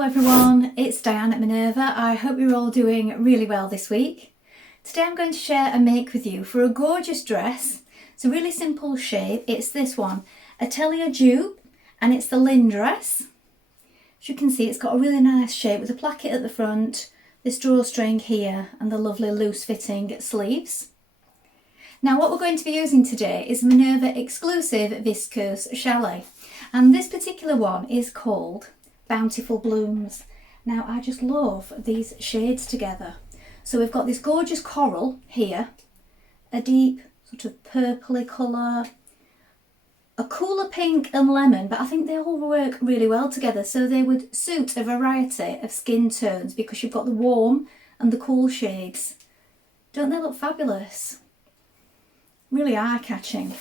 Hello everyone, it's Dianne at Minerva. I hope you're all doing really well this week. Today I'm going to share a make with you for a gorgeous dress. It's a really simple shape. It's this one, Atelier Jupe, and it's the Lynn dress. As you can see, it's got a really nice shape with a placket at the front, this drawstring here, and the lovely loose fitting sleeves. Now what we're going to be using today is Minerva exclusive viscose chalet, and this particular one is called Bountiful Blooms. Now I just love these shades together. So we've got this gorgeous coral here, a deep sort of purpley colour, a cooler pink and lemon, but I think they all work really well together, so they would suit a variety of skin tones because you've got the warm and the cool shades. Don't they look fabulous? Really eye-catching.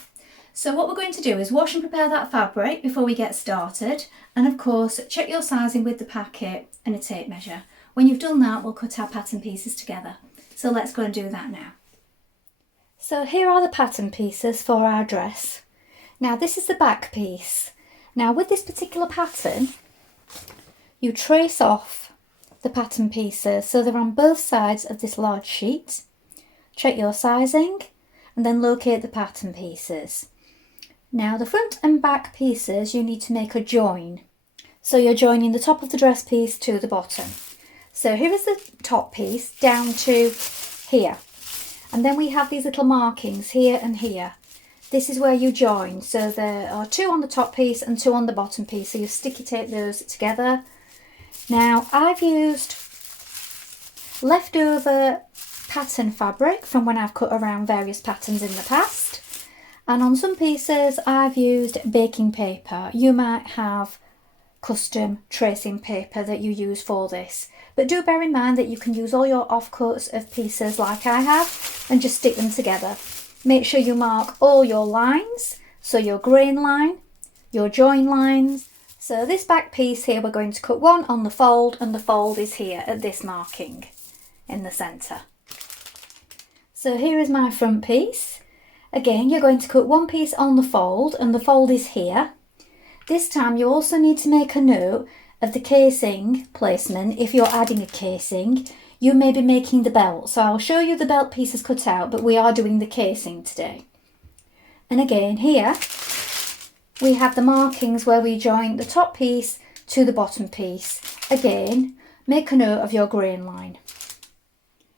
So what we're going to do is wash and prepare that fabric before we get started, and of course check your sizing with the packet and a tape measure. When you've done that, we'll cut our pattern pieces together. So let's go and do that now. So here are the pattern pieces for our dress. Now this is the back piece. Now with this particular pattern, you trace off the pattern pieces so they're on both sides of this large sheet. Check your sizing and then locate the pattern pieces. Now the front and back pieces you need to make a join. So you're joining the top of the dress piece to the bottom. So here is the top piece down to here. And then we have these little markings here and here. This is where you join. So there are two on the top piece and two on the bottom piece. So you sticky tape those together. Now I've used leftover pattern fabric from when I've cut around various patterns in the past. And on some pieces I've used baking paper. You might have custom tracing paper that you use for this. But do bear in mind that you can use all your offcuts of pieces like I have and just stick them together. Make sure you mark all your lines. So your grain line, your join lines. So this back piece here, we're going to cut one on the fold, and the fold is here at this marking in the centre. So here is my front piece. Again, you're going to cut one piece on the fold, and the fold is here. This time you also need to make a note of the casing placement. If you're adding a casing, you may be making the belt. So I'll show you the belt pieces cut out, but we are doing the casing today. And again, here we have the markings where we join the top piece to the bottom piece. Again, make a note of your grain line.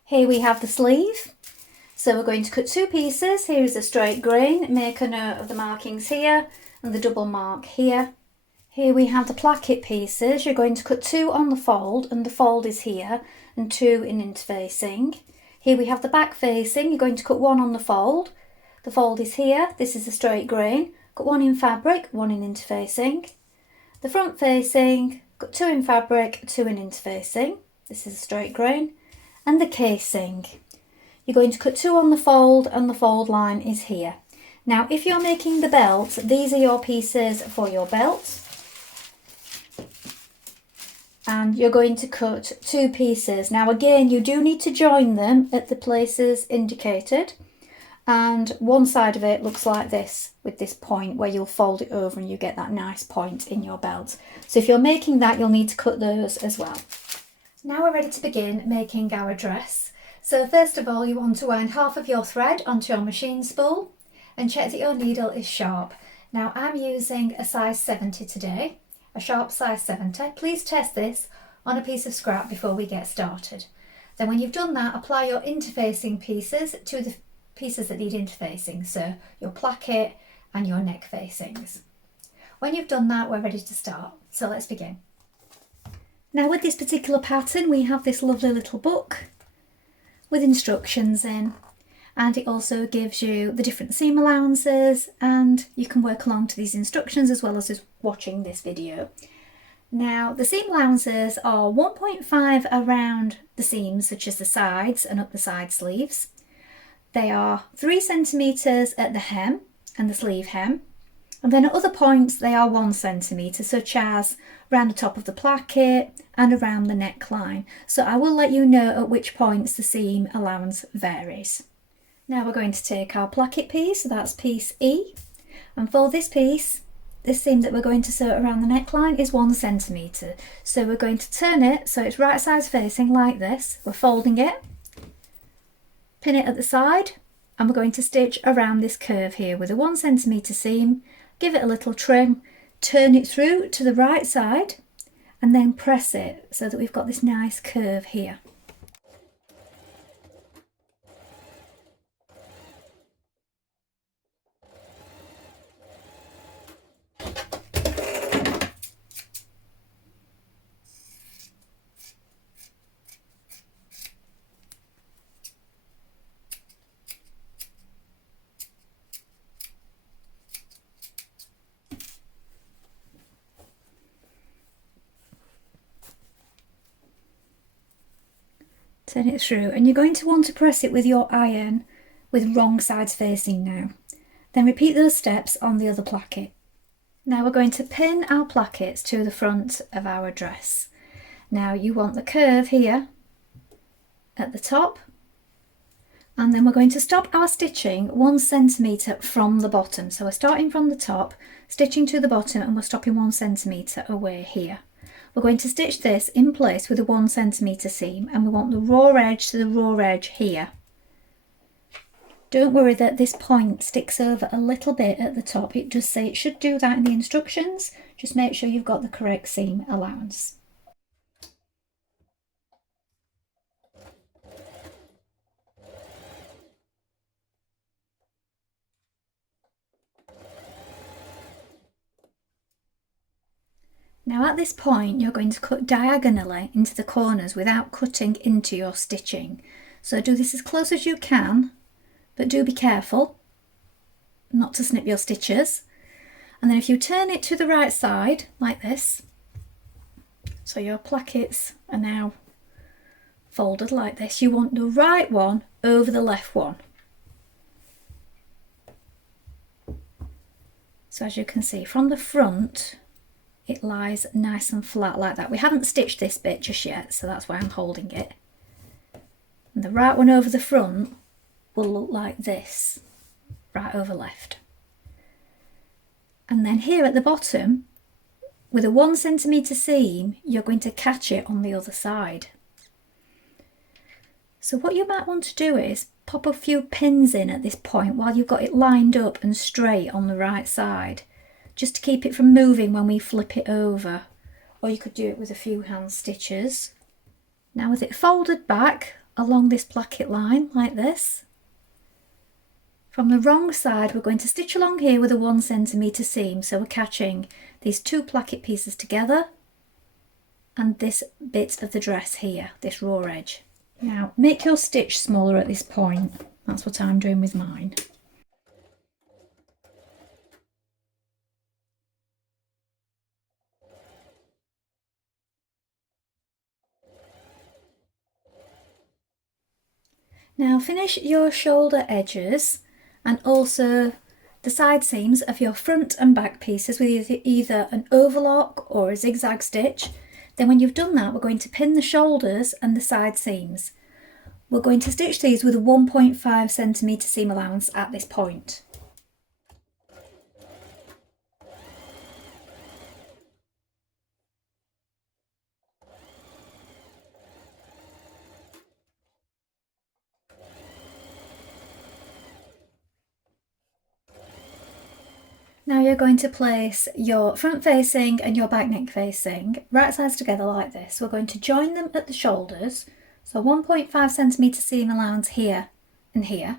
Here we have the sleeve. So we're going to cut two pieces. Here is a straight grain. Make a note of the markings here and the double mark here. Here we have the placket pieces. You're going to cut two on the fold, and the fold is here, and two in interfacing. Here we have the back facing. You're going to cut one on the fold. The fold is here. This is a straight grain. Cut one in fabric, one in interfacing. The front facing, cut two in fabric, two in interfacing. This is a straight grain. And the casing. You're going to cut two on the fold, and the fold line is here. Now if you're making the belt, these are your pieces for your belt. And you're going to cut two pieces. Now again, you do need to join them at the places indicated. And one side of it looks like this, with this point where you'll fold it over and you get that nice point in your belt. So if you're making that, you'll need to cut those as well. Now we're ready to begin making our dress. So first of all, you want to wind half of your thread onto your machine spool and check that your needle is sharp. Now I'm using a size 70 today, a sharp size 70. Please test this on a piece of scrap before we get started. Then when you've done that, apply your interfacing pieces to the pieces that need interfacing, so your placket and your neck facings. When you've done that, we're ready to start. So let's begin. Now with this particular pattern, we have this lovely little book with instructions in, and it also gives you the different seam allowances, and you can work along to these instructions as well as just watching this video. Now the seam allowances are 1.5 around the seams, such as the sides and up the side sleeves. They are 3 centimetres at the hem and the sleeve hem, and then at other points they are 1 centimetre, such as around the top of the placket and around the neckline. So I will let you know at which points the seam allowance varies. Now we're going to take our placket piece, so that's piece E, and for this piece this seam that we're going to sew around the neckline is 1 centimetre. So we're going to turn it so it's right sides facing like this. We're folding it, pin it at the side, and we're going to stitch around this curve here with a 1 centimetre seam, give it a little trim, turn it through to the right side, and then press it so that we've got this nice curve here. Turn it through, and you're going to want to press it with your iron with wrong sides facing now. Then repeat those steps on the other placket. Now we're going to pin our plackets to the front of our dress. Now you want the curve here at the top, and then we're going to stop our stitching 1 centimetre from the bottom. So we're starting from the top, stitching to the bottom, and we're stopping 1 centimetre away here. We're going to stitch this in place with a 1 centimetre seam, and we want the raw edge to the raw edge here. Don't worry that this point sticks over a little bit at the top. It does say it should do that in the instructions. Just make sure you've got the correct seam allowance. Now at this point you're going to cut diagonally into the corners without cutting into your stitching. So do this as close as you can, but do be careful not to snip your stitches. And then if you turn it to the right side like this, so your plackets are now folded like this, you want the right one over the left one. So as you can see from the front, it lies nice and flat like that. We haven't stitched this bit just yet, so that's why I'm holding it. And the right one over the front will look like this, right over left. And then here at the bottom, with a 1 centimetre seam, you're going to catch it on the other side. So what you might want to do is pop a few pins in at this point while you've got it lined up and straight on the right side, just to keep it from moving when we flip it over. Or you could do it with a few hand stitches. Now with it folded back along this placket line like this, from the wrong side we're going to stitch along here with a 1 centimetre seam, so we're catching these 2 placket pieces together and this bit of the dress here, this raw edge. Now make your stitch smaller at this point, that's what I'm doing with mine. Now finish your shoulder edges and also the side seams of your front and back pieces with either an overlock or a zigzag stitch. Then when you've done that, we're going to pin the shoulders and the side seams. We're going to stitch these with a 1.5 centimetre seam allowance at this point. Now you're going to place your front facing and your back neck facing right sides together like this. We're going to join them at the shoulders, so 1.5 centimetre seam allowance here and here.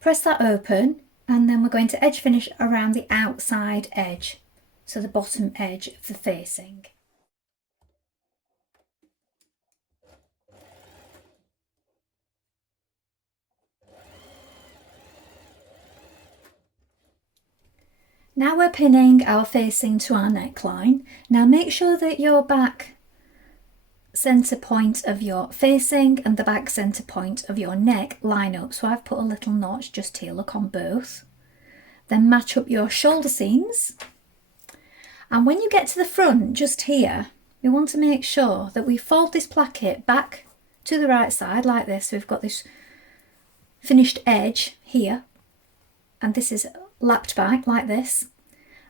Press that open, and then we're going to edge finish around the outside edge, so the bottom edge of the facing. Now we're pinning our facing to our neckline. Now make sure that your back centre point of your facing and the back centre point of your neck line up. So I've put a little notch just here, look on both. Then match up your shoulder seams. And when you get to the front, just here, we want to make sure that we fold this placket back to the right side like this. So we've got this finished edge here, and this is lapped back like this,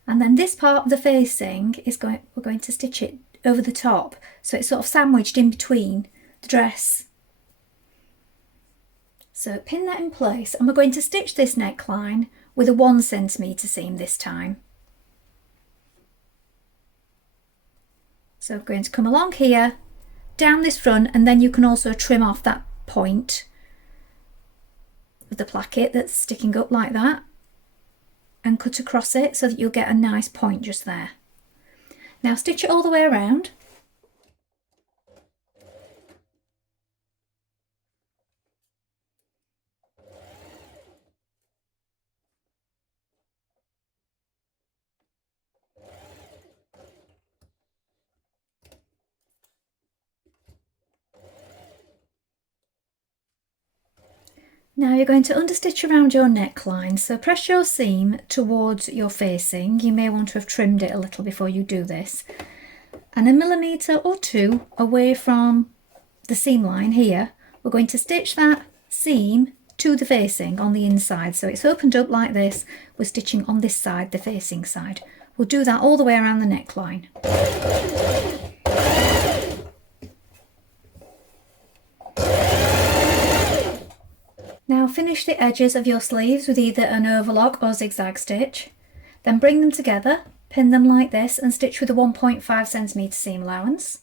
And then this part of the facing is we're going to stitch it over the top, so it's sort of sandwiched in between the dress. So pin that in place, and we're going to stitch this neckline with a 1 centimetre seam this time. So we're going to come along here, down this front, and then you can also trim off that point of the placket that's sticking up like that and cut across it so that you'll get a nice point just there. Now stitch it all the way around. Now you're going to understitch around your neckline, so press your seam towards your facing. You may want to have trimmed it a little before you do this. And 1 millimetre or 2 away from the seam line here, we're going to stitch that seam to the facing on the inside. So it's opened up like this, we're stitching on this side, the facing side. We'll do that all the way around the neckline. Now finish the edges of your sleeves with either an overlock or zigzag stitch. Then bring them together, pin them like this and stitch with a 1.5 centimetre seam allowance.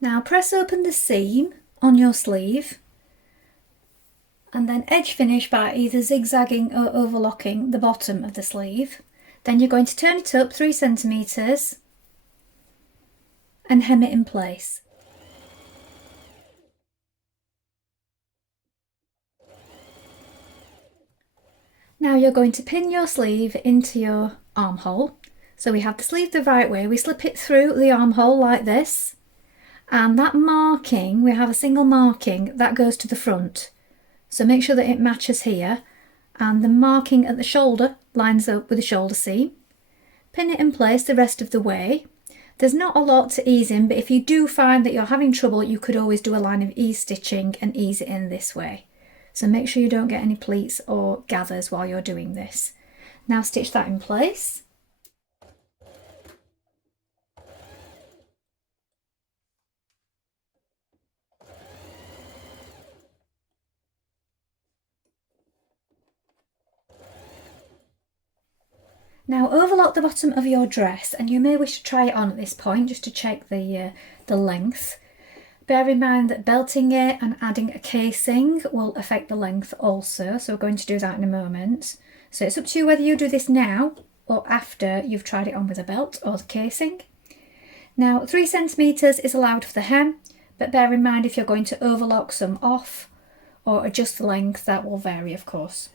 Now press open the seam on your sleeve and then edge finish by either zigzagging or overlocking the bottom of the sleeve. Then you're going to turn it up 3 centimetres and hem it in place. Now you're going to pin your sleeve into your armhole. So we have the sleeve the right way, we slip it through the armhole like this, and that marking, we have a single marking that goes to the front. So make sure that it matches here, and the marking at the shoulder lines up with the shoulder seam. Pin it in place the rest of the way. There's not a lot to ease in, but if you do find that you're having trouble, you could always do a line of ease stitching and ease it in this way. So make sure you don't get any pleats or gathers while you're doing this. Now stitch that in place. Now overlock the bottom of your dress, and you may wish to try it on at this point just to check the length. Bear in mind that belting it and adding a casing will affect the length also, so we're going to do that in a moment. So it's up to you whether you do this now or after you've tried it on with a belt or the casing. Now 3 centimetres is allowed for the hem, but bear in mind if you're going to overlock some off or adjust the length, that will vary of course.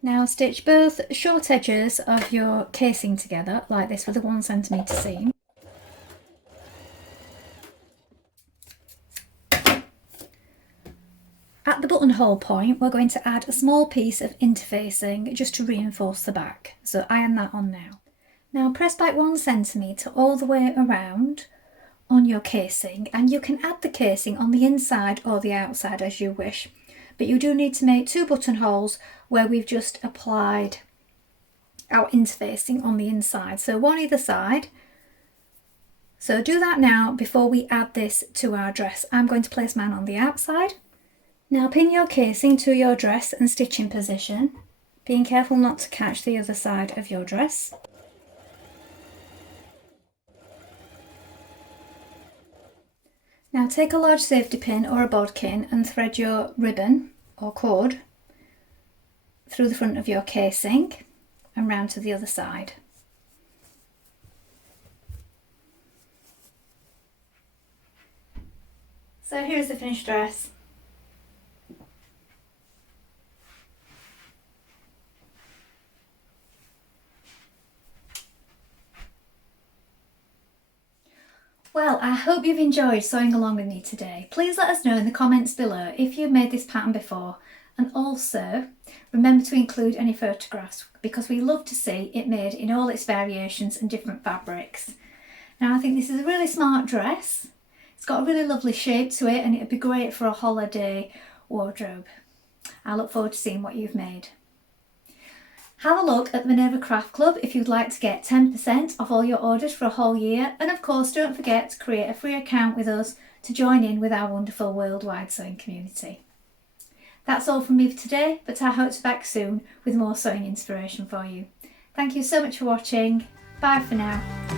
Now stitch both short edges of your casing together like this with a 1 centimetre seam. At the buttonhole point, we're going to add a small piece of interfacing just to reinforce the back. So iron that on now. Now press back 1 centimetre all the way around on your casing, and you can add the casing on the inside or the outside as you wish. But you do need to make 2 buttonholes where we've just applied our interfacing on the inside. So 1 either side. So do that now before we add this to our dress. I'm going to place mine on the outside. Now pin your casing to your dress and stitch in position, being careful not to catch the other side of your dress. Now take a large safety pin or a bodkin and thread your ribbon or cord through the front of your casing and round to the other side. So here's the finished dress. Well, I hope you've enjoyed sewing along with me today. Please let us know in the comments below if you've made this pattern before, and also remember to include any photographs because we love to see it made in all its variations and different fabrics. Now I think this is a really smart dress. It's got a really lovely shape to it and it'd be great for a holiday wardrobe. I look forward to seeing what you've made. Have a look at the Minerva Craft Club if you'd like to get 10% off all your orders for a whole year, and of course don't forget to create a free account with us to join in with our wonderful worldwide sewing community. That's all from me for today, but I hope to be back soon with more sewing inspiration for you. Thank you so much for watching. Bye for now.